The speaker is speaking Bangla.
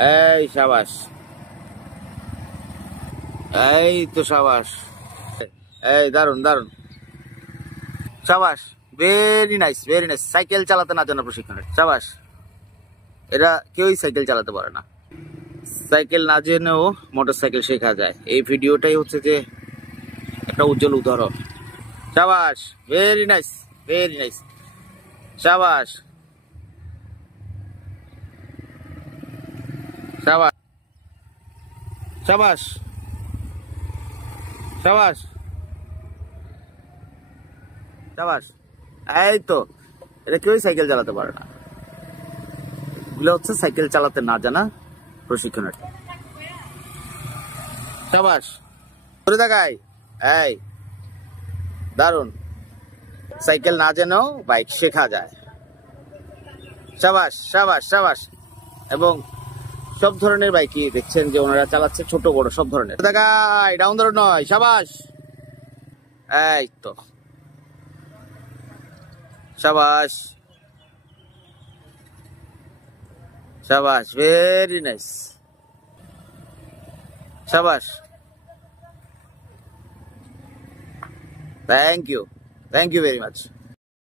এই সাবাস, এই তো সাবাস, এই দারুন দারুন, সাবাস, very nice very nice. Cycle চালাতে না জানা প্রশিক্ষণ, সাবাস। এরা কেউই সাইকেল চালাতে পারে না, সাইকেল না জেনেও মোটর সাইকেল শেখা যায়। এই ভিডিওটাই হচ্ছে যে একটা উজ্জ্বল উদাহরণ। সাবাস, ভেরি নাইস ভেরি নাইস, সাবাস সাবাস সাবাস সাবাস সাবাস। এই তো, এটা কেউই সাইকেল চালাতে পারে না, এগুলো হচ্ছে সাইকেল চালাতে না জানা প্রশিক্ষণের। সাবাস, ধরে দেখাই, এই দারুন, সাইকেল না জেনেও বাইক শেখা যায়। সাবাস সাবাস সাবাস। এবং সব ধরনের বাইকই দেখছেন যে ওনারা চালাচ্ছে, ছোট বড় সব ধরনের। দেখাই, ডাউন ধরো নয়, সাবাস। এই তো, সাবাস সাবাস, ভেরি নাইস, সাবাস, থ্যাংক ইউ ভেরি মাচ।